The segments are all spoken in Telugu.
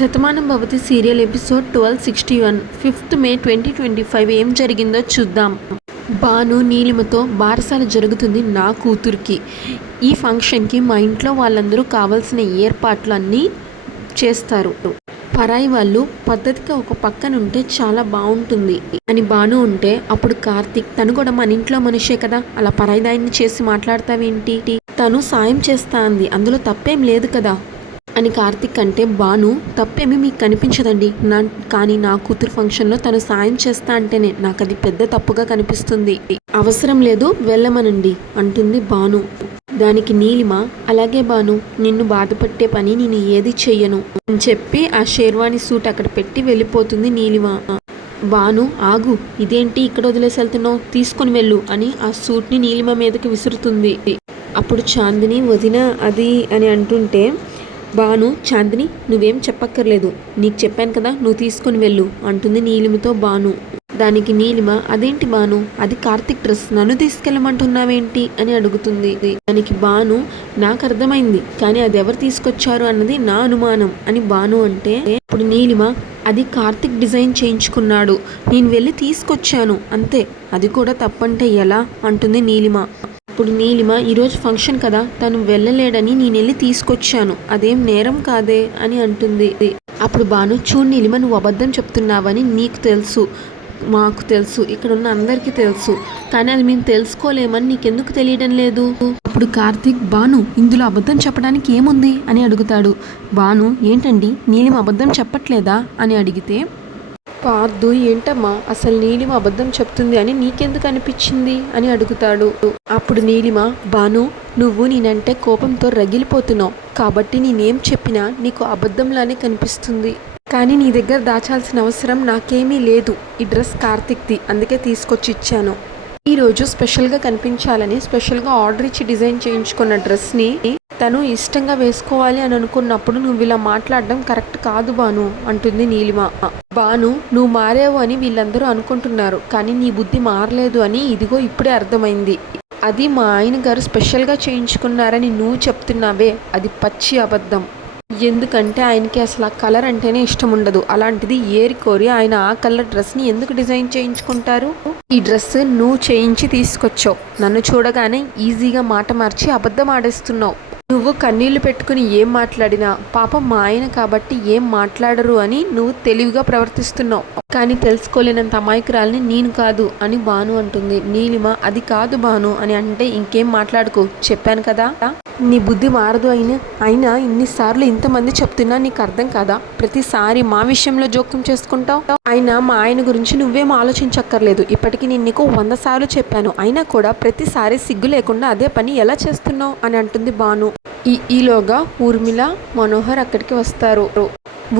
Shatamanam Bhavati serial episode 1261 5th May 2025 ఏం జరిగిందో చూద్దాం. భాను నీలిమతో బారసాల జరుగుతుంది నా కూతురికి. ఈ ఫంక్షన్కి మా ఇంట్లో వాళ్ళందరూ కావాల్సిన ఏర్పాట్లన్నీ చేస్తారు. పరాయి వాళ్ళు పద్ధతిగా ఒక పక్కన ఉంటే చాలా బాగుంటుంది అని భాను ఉంటే అప్పుడు కార్తిక్ తను కూడా మన ఇంట్లో మనిషే కదా, అలా పరాయిదాయిని చేసి మాట్లాడతావేంటి, తను సాయం చేస్తా అంది, అందులో తప్పేం లేదు కదా అని కార్తిక్ అంటే భాను తప్పేమీ మీకు కనిపించదండి, కానీ నా కూతురు ఫంక్షన్లో తను సాయం చేస్తా అంటేనే నాకు అది పెద్ద తప్పుగా కనిపిస్తుంది, అవసరం లేదు వెళ్ళమనండి అంటుంది భాను. దానికి నీలిమ అలాగే భాను, నిన్ను బాధపట్టే పని నేను ఏది చెయ్యను అని చెప్పి ఆ షేర్వాణి సూట్ అక్కడ పెట్టి వెళ్ళిపోతుంది నీలిమ. భాను ఆగు, ఇదేంటి ఇక్కడ వదిలేసి వెళ్తున్నావు, తీసుకుని వెళ్ళు అని ఆ సూట్ని నీలిమ మీదకి విసురుతుంది. అప్పుడు చాందిని వదిన అది అని అంటుంటే భాను చాందిని నువ్వేం చెప్పక్కర్లేదు, నీకు చెప్పాను కదా నువ్వు తీసుకొని వెళ్ళు అంటుంది నీలిమతో భాను. దానికి నీలిమ అదేంటి భాను, అది కార్తిక్ డ్రెస్, నన్ను తీసుకెళ్ళమంటున్నావేంటి అని అడుగుతుంది. దానికి భాను నాకు అర్థమైంది, కానీ అది ఎవరు తీసుకొచ్చారు అన్నది నా అనుమానం అని భాను అంటే ఇప్పుడు నీలిమ అది కార్తిక్ డిజైన్ చేయించుకున్నాడు, నేను వెళ్ళి తీసుకొచ్చాను అంతే, అది కూడా తప్పంటే ఎలా అంటుంది నీలిమ. ఇప్పుడు నీలిమ ఈరోజు ఫంక్షన్ కదా తను వెళ్ళలేడని నేను వెళ్ళి తీసుకొచ్చాను, అదేం నేరం కాదే అని అంటుంది. అప్పుడు భాను చూడు నీలిమ, నువ్వు అబద్ధం చెప్తున్నావని నీకు తెలుసు, మాకు తెలుసు, ఇక్కడ ఉన్న అందరికీ తెలుసు, కానీ అది మేము తెలుసుకోలేమని నీకెందుకు తెలియడం లేదు. అప్పుడు కార్తిక్ భాను ఇందులో అబద్ధం చెప్పడానికి ఏముంది అని అడుగుతాడు. భాను ఏంటండి నీలిమ అబద్ధం చెప్పట్లేదా అని అడిగితే పార్దు ఏంటమ్మా అసలు నీలిమ అబద్ధం చెప్తుంది అని నీకెందుకు అనిపించింది అని అడుగుతాడు. అప్పుడు నీలిమ భాను నువ్వు నేనంటే కోపంతో రగిలిపోతున్నావు కాబట్టి నేనేం చెప్పినా నీకు అబద్ధంలానే కనిపిస్తుంది, కానీ నీ దగ్గర దాచాల్సిన అవసరం నాకేమీ లేదు, ఈ డ్రెస్ కార్తిక్ది అందుకే తీసుకొచ్చి ఇచ్చాను, ఈరోజు స్పెషల్గా కనిపించాలని స్పెషల్గా ఆర్డర్ ఇచ్చి డిజైన్ చేయించుకున్న డ్రెస్ని తను ఇష్టంగా వేసుకోవాలి అని అనుకున్నప్పుడు నువ్వు ఇలా మాట్లాడడం కరెక్ట్ కాదు భాను అంటుంది నీలిమ. భాను నువ్వు మారావు అని వీళ్ళందరూ అనుకుంటున్నారు, కానీ నీ బుద్ధి మారలేదు అని ఇదిగో ఇప్పుడే అర్థమైంది, అది మా ఆయన గారు స్పెషల్గా చేయించుకున్నారని నువ్వు చెప్తున్నావే అది పచ్చి అబద్ధం, ఎందుకంటే ఆయనకి అసలు ఆ కలర్ అంటేనే ఇష్టం ఉండదు, అలాంటిది ఏరికోరి ఆయన ఆ కలర్ డ్రెస్ని ఎందుకు డిజైన్ చేయించుకుంటారు, ఈ డ్రెస్ నువ్వు చేయించి తీసుకొచ్చావు, నన్ను చూడగానే ఈజీగా మాట మార్చి అబద్ధం ఆడేస్తున్నావు, నువ్వు కన్నీళ్లు పెట్టుకుని ఏం మాట్లాడినా పాపం మా ఆయన కాబట్టి ఏం మాట్లాడరు అని నువ్వు తెలివిగా ప్రవర్తిస్తున్నావు, కానీ తెలుసుకోలేనంత అమాయకురాలని నేను కాదు అని భాను అంటుంది. నీలిమ అది కాదు భాను అని అంటే ఇంకేం మాట్లాడుకో, చెప్పాను కదా నీ బుద్ధి మారదు, అయినా ఇన్నిసార్లు ఇంతమంది చెప్తున్నా నీకు అర్థం కాదా, ప్రతిసారి మా విషయంలో జోక్యం చేసుకుంటావు, అయినా మా ఆయన గురించి నువ్వేం ఆలోచించక్కర్లేదు, ఇప్పటికీ నేను నీకు 100 సార్లు చెప్పాను, అయినా కూడా ప్రతిసారి సిగ్గు లేకుండా అదే పని ఎలా చేస్తున్నావు అని అంటుంది భాను. ఈలోగా ఊర్మిళ మనోహర్ అక్కడికి వస్తారు.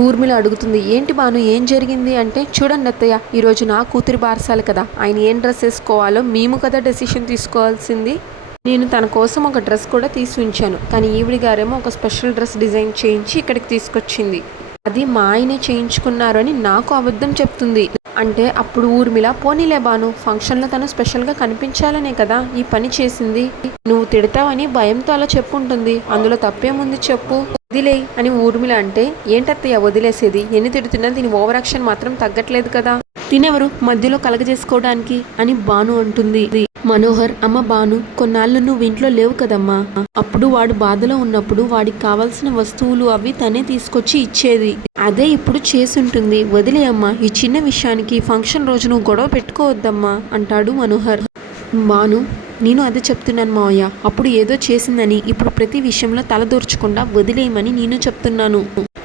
ఊర్మిళ అడుగుతుంది ఏంటి భాను ఏం జరిగింది అంటే చూడండి అత్తయ్య, ఈరోజు నా కూతురి బారసాలు కదా, ఆయన ఏం డ్రెస్ వేసుకోవాలో మేము కదా డెసిషన్ తీసుకోవాల్సింది, నేను తన కోసం ఒక డ్రెస్ కూడా తీసి ఉంచాను, కానీ ఈవిడి గారేమో ఒక స్పెషల్ డ్రెస్ డిజైన్ చేయించి ఇక్కడికి తీసుకొచ్చింది, అది మా ఆయనే చేయించుకున్నారు అని నాకు అబద్ధం చెప్తుంది అంటే అప్పుడు ఊర్మిళ పోనీలే భాను ఫంక్షన్లో తను స్పెషల్గా కనిపించాలనే కదా ఈ పని చేసింది, నువ్వు తిడతావని భయంతో అలా చెప్పుంటుంది, అందులో తప్పేముంది చెప్పు వదిలే అని ఊర్మిళ అంటే ఏంటత్తయ్య వదిలేసేది, ఎన్ని తిడుతున్నా దీని ఓవర్ యాక్షన్ మాత్రం తగ్గట్లేదు కదా, తినెవరు మధ్యలో కలగజేసుకోవడానికి అని భాను అంటుంది. మనోహర్ అమ్మ భాను కొన్నాళ్ళు నువ్వు ఇంట్లో లేవు కదమ్మా, అప్పుడు వాడు బాధలో ఉన్నప్పుడు వాడికి కావాల్సిన వస్తువులు అవి తనే తీసుకొచ్చి ఇచ్చేది, అదే ఇప్పుడు చేసుంటుంది, వదిలే అమ్మా ఈ చిన్న విషయానికి ఫంక్షన్ రోజు నువ్వు గొడవ పెట్టుకోవద్దమ్మా అంటాడు మనోహర్. భాను నేను అదే చెప్తున్నాను మావయ్య, అప్పుడు ఏదో చేసిందని ఇప్పుడు ప్రతి విషయంలో తలదూర్చకుండా వదిలేయమని నేను చెప్తున్నాను,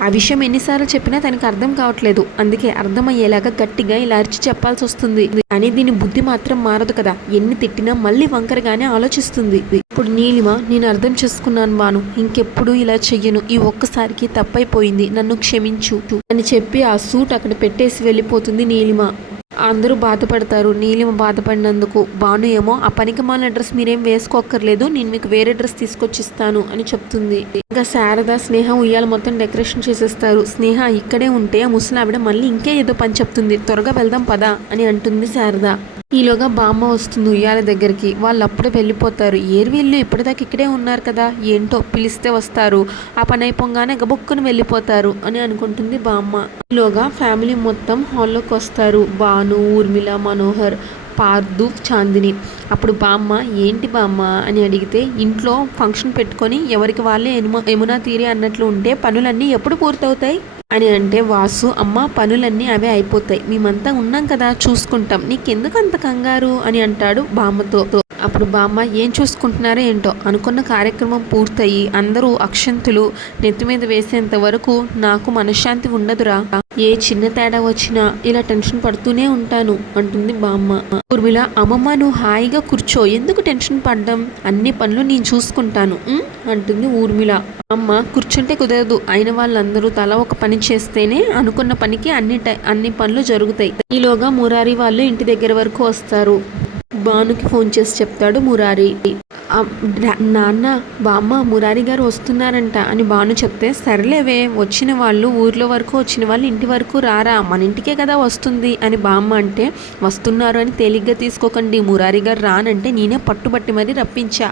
ఆ విషయం ఎన్నిసార్లు చెప్పినా తనకు అర్థం కావట్లేదు, అందుకే అర్థమయ్యేలాగా గట్టిగా ఇలా అరిచి చెప్పాల్సి వస్తుంది, కానీ దీని బుద్ధి మాత్రం మారదు కదా, ఎన్ని తిట్టినా మళ్ళీ వంకరగానే ఆలోచిస్తుంది. ఇప్పుడు నీలిమ నేను అర్థం చేసుకున్నాను భాను, ఇంకెప్పుడు ఇలా చెయ్యను, ఈ ఒక్కసారికి తప్పైపోయింది నన్ను క్షమించు అని చెప్పి ఆ సూట్ అక్కడ పెట్టేసి వెళ్ళిపోతుంది నీలిమ. అందరూ బాధపడతారు నీలిమ బాధపడినందుకు. భాను ఏమో ఆ పనికిమాలిన డ్రెస్ మీరేం వేసుకోక్కర్లేదు, నేను మీకు వేరే డ్రెస్ తీసుకొచ్చిస్తాను అని చెప్తుంది. ఇంకా శారద స్నేహ ఉయ్యాల మొత్తం డెకరేషన్ చేసేస్తారు. స్నేహ ఇక్కడే ఉంటే ఆ ముసలావిడ మళ్ళీ ఇంకే ఏదో పని చెప్తుంది, త్వరగా వెళ్దాం పదా అని అంటుంది శారద. ఈలోగా బామ్మ వస్తుంది ఉయ్యాల దగ్గరికి. వాళ్ళు అప్పుడే వెళ్ళిపోతారు. ఏరు వీళ్ళు ఇప్పటిదాకా ఇక్కడే ఉన్నారు కదా, ఏంటో పిలిస్తే వస్తారు, ఆ పని అయిపోగానే గబుక్కుని వెళ్ళిపోతారు అని అనుకుంటుంది బామ్మ. ఈలోగా ఫ్యామిలీ మొత్తం హాల్లోకి వస్తారు. భాను, ఊర్మిళ, మనోహర్, పార్దు, చాందిని. అప్పుడు బామ్మ ఏంటి బామ్మ అని అడిగితే, ఇంట్లో ఫంక్షన్ పెట్టుకొని ఎవరికి వాళ్ళే యమునా తీరే అన్నట్లు ఉంటే పనులన్నీ ఎప్పుడు పూర్తవుతాయి అని అంటే వాసు, అమ్మ పనులన్నీ అవే అయిపోతాయి, మేమంతా ఉన్నాం కదా చూసుకుంటాం, నీకెందుకు అంత కంగారు అని అంటాడు బామ్మతో. అప్పుడు బామ్మ ఏం చూసుకుంటున్నారో ఏంటో, అనుకున్న కార్యక్రమం పూర్తయి అందరూ అక్షంతులు నెత్తి మీద వేసేంత వరకు నాకు మనశ్శాంతి ఉండదురా, ఏ చిన్న తేడా వచ్చినా ఇలా టెన్షన్ పడుతూనే ఉంటాను అంటుంది బామ్మ. ఊర్మిళ, అమ్మమ్మ నువ్వు హాయిగా కూర్చో, ఎందుకు టెన్షన్ పడ్డం, అన్ని పనులు నేను చూసుకుంటాను అంటుంది ఊర్మిళ. అమ్మ కూర్చుంటే కుదరదు, అయిన వాళ్ళందరూ తల ఒక పని చేస్తేనే అనుకున్న పనికి అన్ని పనులు జరుగుతాయి. ఈలోగా మురారి వాళ్ళు ఇంటి దగ్గర వరకు వస్తారు. భానుకి ఫోన్ చేసి చెప్తాడు మురారి. నాన్న, బామ్మ మురారి గారు వస్తున్నారంట అని భాను చెప్తే, సర్లేవే, వచ్చిన వాళ్ళు ఊర్లో వరకు వచ్చిన వాళ్ళు ఇంటి వరకు రారా, మన ఇంటికే కదా వస్తుంది అని బామ్మ అంటే, వస్తున్నారు అని తేలిగ్గా తీసుకోకండి, మురారి గారు రానంటే నేనే పట్టుబట్టి మరీ రప్పించా,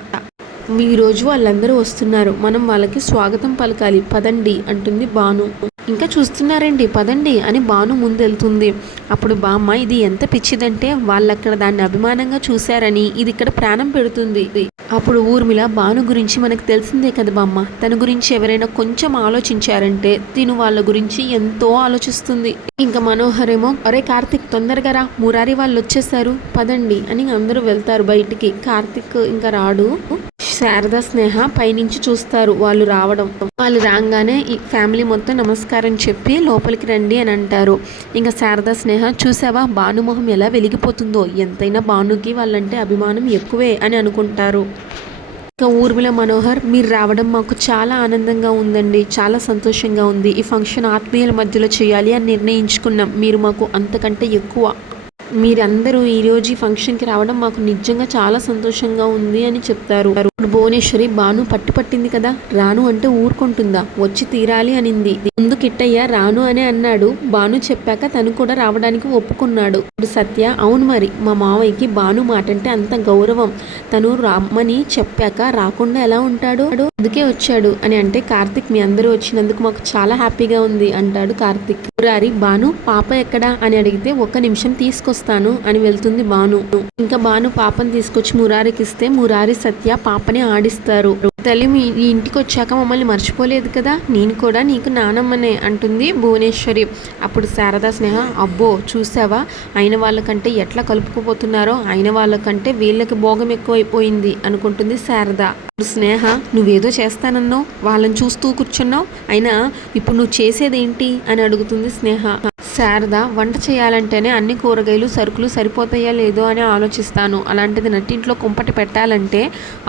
ఈరోజు వాళ్ళందరూ వస్తున్నారు, మనం వాళ్ళకి స్వాగతం పలకాలి, పదండి అంటుంది భాను. ఇంకా చూస్తున్నారండి, పదండి అని భాను ముందెళ్తుంది. అప్పుడు బామ్మ, ఇది ఎంత పిచ్చిదంటే వాళ్ళక్కడ దాన్ని అభిమానంగా చూశారని ఇది ఇక్కడ ప్రాణం పెడుతుంది. అప్పుడు ఊర్మిళ, భాను గురించి మనకు తెలిసిందే కదా బామ్మ, తన గురించి ఎవరైనా కొంచెం ఆలోచించారంటే తిను వాళ్ళ గురించి ఎంతో ఆలోచిస్తుంది. ఇంకా మనోహర్ ఏమో, అరే కార్తిక్ తొందరగా రా, మురారి వాళ్ళు వచ్చేసారు పదండి అని అందరూ వెళ్తారు బయటికి. కార్తిక్ ఇంకా రాడు. శారద, స్నేహ పైనుంచి చూస్తారు వాళ్ళు రావడం. వాళ్ళు రాగానే ఈ ఫ్యామిలీ మొత్తం నమస్కారం చెప్పి లోపలికి రండి అని అంటారు. ఇంకా శారద, స్నేహ చూసావా భానుమొహం ఎలా వెలిగిపోతుందో, ఎంతైనా భానుకి వాళ్ళంటే అభిమానం ఎక్కువే అని అనుకుంటారు. ఇంకా ఊర్మిళ, మనోహర్ మీరు రావడం మాకు చాలా ఆనందంగా ఉందండి, చాలా సంతోషంగా ఉంది, ఈ ఫంక్షన్ ఆత్మీయుల మధ్యలో చేయాలి అని నిర్ణయించుకున్నాం, మీరు మాకు అంతకంటే ఎక్కువ, మీరందరూ ఈరోజు ఈ ఫంక్షన్కి రావడం మాకు నిజంగా చాలా సంతోషంగా ఉంది అని చెప్తారు. భువనేశ్వరి, భాను పట్టింది కదా, రాను అంటే ఊరుకుంటుందా, వచ్చి తీరాలి అనింది. ముందు కిట్టయ్య రాను అనే అన్నాడు, భాను చెప్పాక తను కూడా రావడానికి ఒప్పుకున్నాడు. సత్య, అవును మరి మా మావయ్యకి భాను మాట అంటే అంత గౌరవం, తను రమ్మని చెప్పాక రాకుండా ఎలా ఉంటాడు, అందుకే వచ్చాడు అని అంటే, కార్తిక్ మీ అందరూ వచ్చినందుకు మాకు చాలా హ్యాపీగా ఉంది అంటాడు కార్తిక్. మురారి, భాను పాప ఎక్కడా అని అడిగితే, ఒక్క నిమిషం తీసుకొస్తాను అని వెళ్తుంది భాను. ఇంకా భాను పాపని తీసుకొచ్చి మురారికి ఇస్తే మురారి, సత్య పాపని ఆడిస్తారు. తల్లి మీ ఇంటికి వచ్చాక మమ్మల్ని మర్చిపోలేదు కదా, నేను కూడా నీకు నానమ్మనే అంటుంది భువనేశ్వరి. అప్పుడు శారదా, స్నేహ, అబ్బో చూసావా అయిన వాళ్ళకంటే ఎట్లా కలుపుకుపోతున్నారో, అయిన వాళ్ళకంటే వీళ్ళకి భోగం ఎక్కువైపోయింది అనుకుంటుంది శారద. స్నేహ, నువ్వేదో చేస్తానన్నావు, వాళ్ళని చూస్తూ కూర్చున్నావు, అయినా ఇప్పుడు నువ్వు చేసేదేంటి అని అడుగుతుంది స్నేహ. శారద, వంట చేయాలంటేనే అన్ని కూరగాయలు సరుకులు సరిపోతాయా లేదో అని ఆలోచిస్తాను, అలాంటిది నట్టింట్లో కుంపటి పెట్టాలంటే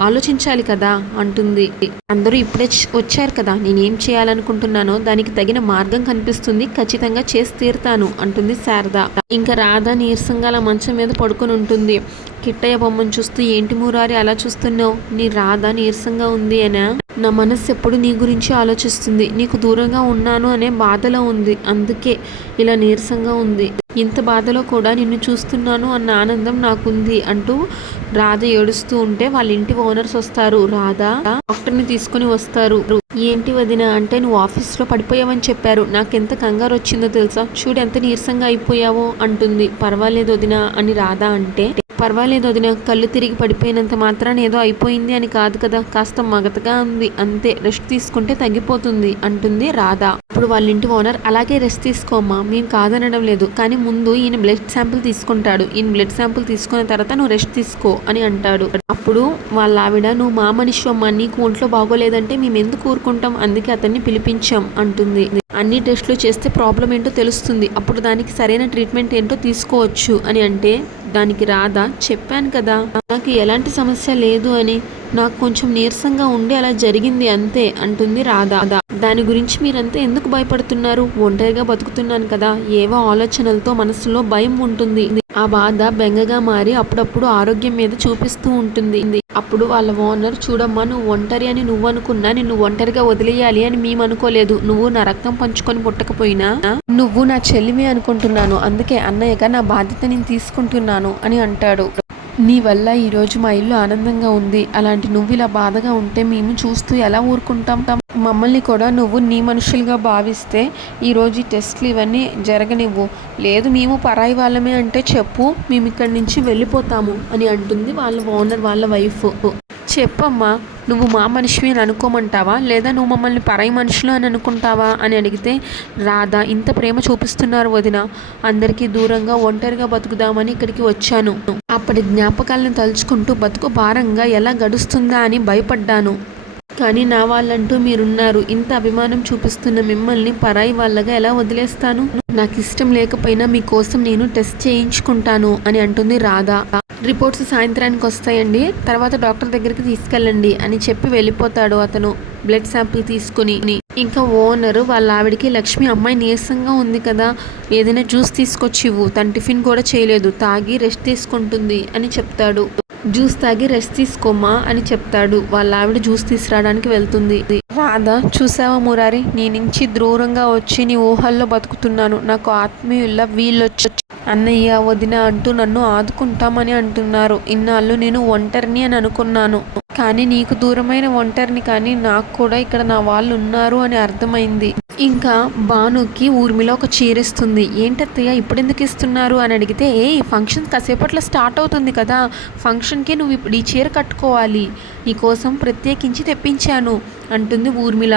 ఆలోచించాలి కదా అంటుంది. అందరూ ఇప్పుడే వచ్చారు కదా, నేనేం చేయాలనుకుంటున్నానో దానికి తగిన మార్గం కనిపిస్తుంది, ఖచ్చితంగా చేసి తీరుతాను అంటుంది శారద. ఇంకా రాధ నీరసంగా అలా మంచం మీద పడుకొని ఉంటుంది. కిట్టయ్య బొమ్మను చూస్తూ, ఏంటి మురారి అలా చూస్తున్నావు, నీ రాధ నీరసంగా ఉంది అనా, నా మనస్సు ఎప్పుడు నీ గురించి ఆలోచిస్తుంది, నీకు దూరంగా ఉన్నాను అనే బాధలో ఉంది, అందుకే ఇలా నీరసంగా ఉంది, ఇంత బాధలో కూడా నిన్ను చూస్తున్నాను అన్న ఆనందం నాకుంది అంటూ రాధ ఏడుస్తూ ఉంటే వాళ్ళ ఇంటి ఓనర్స్ వస్తారు. రాధ డాక్టర్ని తీసుకుని వస్తారు. ఏంటి వదిన అంటే, నువ్వు ఆఫీస్లో పడిపోయావని చెప్పారు, నాకెంత కంగారు వచ్చిందో తెలుసా, చూడు ఎంత నీరసంగా అయిపోయావో అంటుంది. పర్వాలేదు వదిన అని రాధ అంటే, పర్వాలేదు వదిన, కళ్ళు తిరిగి పడిపోయినంత మాత్రాన ఏదో అయిపోయింది అని కాదు కదా, కాస్త మగతగా ఉంది అంతే, రెస్ట్ తీసుకుంటే తగ్గిపోతుంది అంటుంది రాధ. ఇప్పుడు వాళ్ళ ఇంటి ఓనర్, అలాగే రెస్ట్ తీసుకోమ్మా, మేము కాదనడం లేదు, కానీ ముందు ఈయన బ్లడ్ శాంపుల్ తీసుకుంటాడు, ఈయన బ్లడ్ శాంపుల్ తీసుకున్న తర్వాత నువ్వు రెస్ట్ తీసుకో అని అంటాడు. అప్పుడు వాళ్ళ ఆవిడ, నువ్వు మా మనిషి అమ్మా, నీకు ఒంట్లో బాగోలేదంటే మేము ఎందుకు ఊరుకుంటాం, అందుకే అతన్ని పిలిపించాం అంటుంది. అన్ని టెస్టులు చేస్తే ప్రాబ్లం ఏంటో తెలుస్తుంది, అప్పుడు దానికి సరైన ట్రీట్మెంట్ ఏంటో తీసుకోవచ్చు అని అంటే, దానికి రాధ, చెప్పాను కదా నాకు ఎలాంటి సమస్య లేదు అని, నాకు కొంచెం నీరసంగా ఉండి అలా జరిగింది అంతే అంటుంది రాధ. దాని గురించి మీరంతా ఎందుకు భయపడుతున్నారు, ఒంటరిగా బతుకుతున్నాను కదా, ఏవో ఆలోచనలతో మనసులో భయం ఉంటుంది, ఆ బాధ బెంగగా మారి అప్పుడప్పుడు ఆరోగ్యం మీద చూపిస్తూ ఉంటుంది. అప్పుడు వాళ్ళ ఓనర్, చూడమ్మా నువ్వు ఒంటరి అని నువ్వు అనుకున్నా నిన్ను ఒంటరిగా వదిలేయాలి అని మేము అనుకోలేదు. నువ్వు నా రక్తం పంచుకొని పుట్టకపోయినా నువ్వు నా చెల్లివి అనుకుంటున్నాను. అందుకే అన్నయ్యగా నా బాధ్యత నేను తీసుకుంటున్నాను అని అంటాడు. నీ వల్ల ఈరోజు మా ఇల్లు ఆనందంగా ఉంది. అలాంటి నువ్వు ఇలా బాధగా ఉంటే మేము చూస్తూ ఎలా ఊరుకుంటాం? మమ్మల్ని కూడా నువ్వు నీ మనుషులుగా భావిస్తే ఈరోజు ఈ టెస్ట్లు ఇవన్నీ జరగనివ్వు. లేదు మేము పరాయి వాళ్ళమే అంటే చెప్పు, మేము ఇక్కడి నుంచి వెళ్ళిపోతాము అని అంటుంది వాళ్ళ ఓనర్ వాళ్ళ వైఫ్. చెప్పమ్మా, నువ్వు మా మనిషివి అని అనుకోమంటావా, లేదా నువ్వు మమ్మల్ని పరాయి మనుషులు అని అనుకుంటావా అని అడిగితే, రాధా ఇంత ప్రేమ చూపిస్తున్నారు వదిన, అందరికీ దూరంగా ఒంటరిగా బతుకుదామని ఇక్కడికి వచ్చాను. అప్పటి జ్ఞాపకాలను తలుచుకుంటూ బతుకు భారంగా ఎలా గడుస్తుందా అని భయపడ్డాను. కానీ నా వాళ్ళంటూ మీరున్నారు. ఇంత అభిమానం చూపిస్తున్న మిమ్మల్ని పరాయి వాళ్ళగా ఎలా వదిలేస్తాను? నాకు ఇష్టం లేకపోయినా మీకోసం నేను టెస్ట్ చేయించుకుంటాను అని అంటుంది రాధా. రిపోర్ట్స్ సాయంత్రానికి వస్తాయండి, తర్వాత డాక్టర్ దగ్గరికి తీసుకెళ్ళండి అని చెప్పి వెళ్ళిపోతాడు అతను బ్లడ్ శాంపిల్ తీసుకుని. ఇంకా ఓనరు వాళ్ళ ఆవిడికి, లక్ష్మి అమ్మాయి నీరసంగా ఉంది కదా, ఏదైనా జ్యూస్ తీసుకొచ్చి ఇవ్వు, తను టిఫిన్ కూడా చేయలేదు, తాగి రెస్ట్ తీసుకుంటుంది అని చెప్తాడు. జ్యూస్ తాగి రెస్ట్ తీసుకోమా అని చెప్తాడు. వాళ్ళ ఆవిడ జ్యూస్ తీసుకురావడానికి వెళ్తుంది. రాధా, చూసావా మురారి, నీ నుంచి దూరంగా వచ్చి నీ ఊహల్లో బతుకుతున్నాను. నాకు ఆత్మీయుల్లా వీళ్ళొచ్చు అన్నయ్య వదిన అంటూ నన్ను ఆదుకుంటామని అంటున్నారు. ఇన్నాళ్ళు నేను ఒంటరిని అని అనుకున్నాను, కానీ నీకు దూరమైన ఒంటరిని కానీ నాకు కూడా ఇక్కడ నా వాళ్ళు ఉన్నారు అని అర్థమైంది. ఇంకా భానుకి ఊర్మిళ ఒక చీర ఇస్తుంది. ఏంటత్తయ్య ఇప్పుడెందుకు ఇస్తున్నారు అని అడిగితే, ఫంక్షన్ కాసేపట్లో స్టార్ట్ అవుతుంది కదా, ఫంక్షన్కి నువ్వు ఇప్పుడు ఈ చీర కట్టుకోవాలి, నీకోసం ప్రత్యేకించి తెప్పించాను అంటుంది ఊర్మిళ.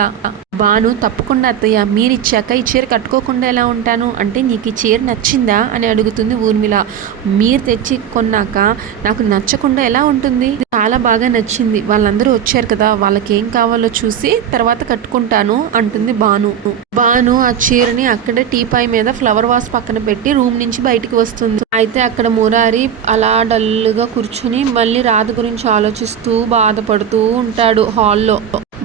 భాను, తప్పకుండా అత్తయ్య, మీరు ఇచ్చాక ఈ చీర కట్టుకోకుండా ఎలా ఉంటాను అంటే, నీకు ఈ చీర నచ్చిందా అని అడుగుతుంది ఊర్మిళ. మీరు తెచ్చి కొన్నాక నాకు నచ్చకుండా ఎలా ఉంటుంది? చాలా బాగా నచ్చింది, వాళ్ళందరూ వచ్చారు కదా, వాళ్ళకి ఏం కావాలో చూసి తర్వాత కట్టుకుంటాను అంటుంది భాను. భాను ఆ చీరని అక్కడే టీపాయ్ మీద ఫ్లవర్ వాస్ పక్కన పెట్టి రూమ్ నుంచి బయటికి వస్తుంది. అయితే అక్కడ మురారి అలా డల్గా కూర్చుని మళ్ళీ రాధ గురించి ఆలోచిస్తూ బాధపడుతూ ఉంటాడు హాల్లో.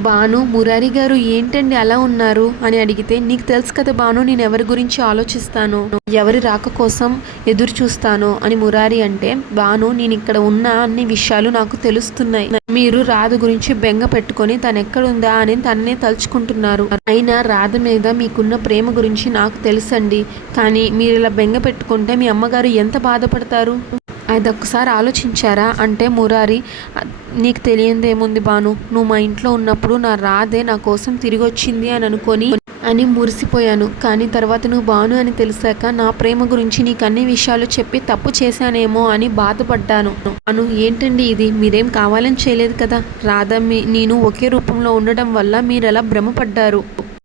భాను, మురారి గారు ఏంటండి అలా ఉన్నారు అని అడిగితే, నీకు తెలుసు కదా భాను, నేను ఎవరి గురించి ఆలోచిస్తాను, ఎవరి రాక కోసం ఎదురు చూస్తాను అని మురారి అంటే, భాను నేను ఇక్కడ ఉన్న అన్ని విషయాలు నాకు తెలుస్తున్నాయి. మీరు రాధ గురించి బెంగ పెట్టుకొని తను ఎక్కడుందా అని తన్నే తలుచుకుంటున్నారు. అయినా రాధ మీద మీకున్న ప్రేమ గురించి నాకు తెలుసండి, కానీ మీరు ఇలా బెంగ పెట్టుకుంటే మీ అమ్మగారు ఎంత బాధపడతారు, అదొక్కసారి ఆలోచించారా అంటే మురారి, నీకు తెలియందేముంది భాను, నువ్వు మా ఇంట్లో ఉన్నప్పుడు నా రాధే నా కోసం తిరిగి వచ్చింది అని అనుకొని అని మురిసిపోయాను. కానీ తర్వాత నువ్వు భాను అని తెలిసాక నా ప్రేమ గురించి నీకు అన్ని విషయాలు చెప్పి తప్పు చేశానేమో అని బాధపడ్డాను. అను, ఏంటండి ఇది, మీరేం కావాలని చేయలేదు కదా, రాధ నేను ఒకే రూపంలో ఉండడం వల్ల మీరు ఎలా భ్రమపడ్డారు.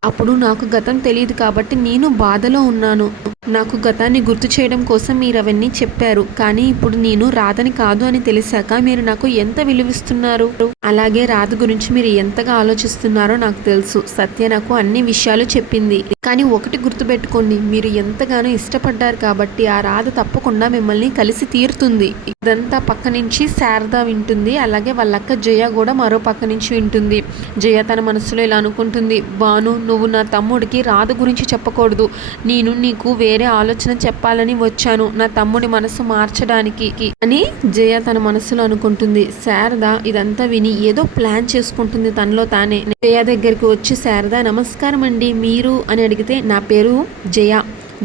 అప్పుడు నాకు గతం తెలియదు కాబట్టి నేను బాధలో ఉన్నాను. నాకు గతాన్ని గుర్తు చేయడం కోసం మీరు అవన్నీ చెప్పారు, కానీ ఇప్పుడు నేను రాధని కాదు అని తెలిసాక మీరు నాకు ఎంత విలువిస్తున్నారు. అలాగే రాధ గురించి మీరు ఎంతగా ఆలోచిస్తున్నారో నాకు తెలుసు. సత్య నాకు అన్ని విషయాలు చెప్పింది. కానీ ఒకటి గుర్తుపెట్టుకోండి, మీరు ఎంతగానో ఇష్టపడ్డారు కాబట్టి ఆ రాధ తప్పకుండా మిమ్మల్ని కలిసి తీరుతుంది. ఇదంతా పక్క నుంచి శారద వింటుంది. అలాగే వాళ్ళక్క జయ కూడా మరో పక్క నుంచి వింటుంది. జయ తన మనసులో ఇలా అనుకుంటుంది, భాను నువ్వు నా తమ్ముడికి రాధ గురించి చెప్పకూడదు, నేను నీకు వేరే ఆలోచన చెప్పాలని వచ్చాను, నా తమ్ముడి మనసు మార్చడానికి అని జయ తన మనసులో అనుకుంటుంది. శారద ఇదంతా విని ఏదో ప్లాన్ చేసుకుంటుంది తనలో తానే. జయ దగ్గరికి వచ్చి, శారద నమస్కారం అండి, మీరు అని అడిగితే, నా పేరు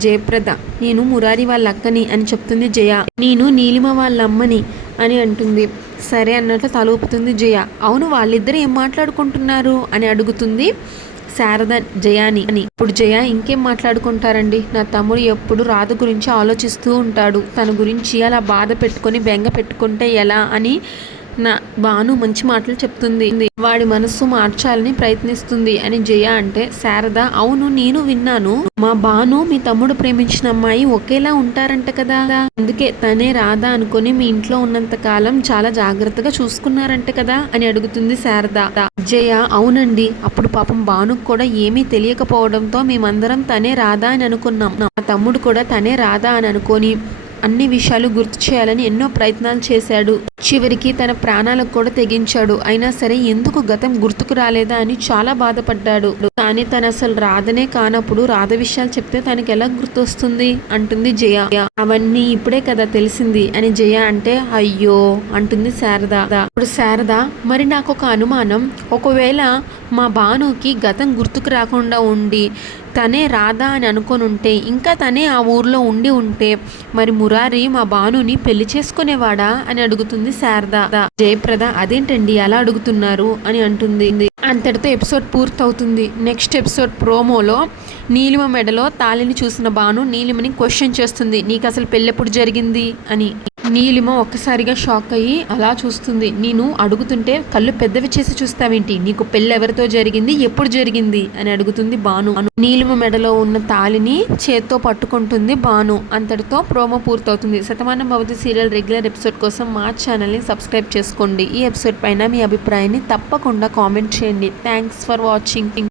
జయప్రద, నేను మురారి వాళ్ళ అక్కని అని చెప్తుంది జయ. నేను నీలిమ వాళ్ళ అమ్మని అని అంటుంది. సరే అన్నట్లు తల ఊపుతుంది జయ. అవును, వాళ్ళిద్దరు ఏం మాట్లాడుకుంటున్నారు అని అడుగుతుంది శారద జయాని. ఇప్పుడు జయ, ఇంకేం మాట్లాడుకుంటారండి, నా తమ్ముడు ఎప్పుడు రాధ గురించి ఆలోచిస్తూ ఉంటాడు, తన గురించి అలా బాధ పెట్టుకొని బెంగ పెట్టుకుంటే ఎలా అని నా భాను మంచి మాటలు చెప్తుంది, వాడి మనస్సు మార్చాలని ప్రయత్నిస్తుంది అని జయ అంటే, శారద అవును నేను విన్నాను, మా భాను మీ తమ్ముడు ప్రేమించిన అమ్మాయి ఒకేలా ఉంటారంట కదా, అందుకే తనే రాధ అనుకుని మీ ఇంట్లో ఉన్నంత కాలం చాలా జాగ్రత్తగా చూసుకున్నారంట కదా అని అడుగుతుంది శారద. జయ అవునండి, అప్పుడు పాపం భానుకు కూడా ఏమీ తెలియకపోవడంతో మేమందరం తనే రాధ అని అనుకున్నాం, నా తమ్ముడు కూడా తనే రాధ అని అనుకొని అన్ని విషయాలు గుర్తు చేయాలని ఎన్నో ప్రయత్నాలు చేశాడు. చివరికి తన ప్రాణాలకు కూడా తెగించాడు. అయినా సరే ఎందుకు గతం గుర్తుకు రాలేదా అని చాలా బాధపడ్డాడు. కానీ తను అసలు రాధనే కానప్పుడు రాధ విషయాలు చెప్తే తనకి ఎలా గుర్తొస్తుంది అంటుంది జయ. అవన్నీ ఇప్పుడే కదా తెలిసింది అని జయ అంటే అయ్యో అంటుంది శారద. ఇప్పుడు శారద మరి నాకు ఒక అనుమానం, ఒకవేళ మా భానుకి గతం గుర్తుకు రాకుండా ఉండి తనే రాధా అని అనుకొని ఉంటే, ఇంకా తనే ఆ ఊర్లో ఉండి ఉంటే మరి మురారి మా భానుని పెళ్లి చేసుకునేవాడా అని అడుగుతుంది శారద. జయప్రద అదేంటండి అలా అడుగుతున్నారు అని అంటుంది. అంతటితో ఎపిసోడ్ పూర్తవుతుంది. నెక్స్ట్ ఎపిసోడ్ ప్రోమోలో నీలిమ మెడలో తాళిని చూసిన భాను నీలిమని క్వశ్చన్ చేస్తుంది, నీకు అసలు పెళ్ళెప్పుడు జరిగింది అని. నీలిమ ఒక్కసారిగా షాక్ అయ్యి అలా చూస్తుంది. నేను అడుగుతుంటే కళ్ళు పెద్దవి చేసి చూస్తావేంటి, నీకు పెళ్ళి ఎవరితో జరిగింది, ఎప్పుడు జరిగింది అని అడుగుతుంది భాను. నీలిమ మెడలో ఉన్న తాళిని చేత్తో పట్టుకుంటుంది భాను. అంతటితో ప్రోమో పూర్తవుతుంది. Shatamanam Bhavati serial regular episode కోసం మా ఛానల్ని సబ్స్క్రైబ్ చేసుకోండి. ఈ ఎపిసోడ్ పైన మీ అభిప్రాయాన్ని తప్పకుండా కామెంట్ చేయండి. Thanks for watching.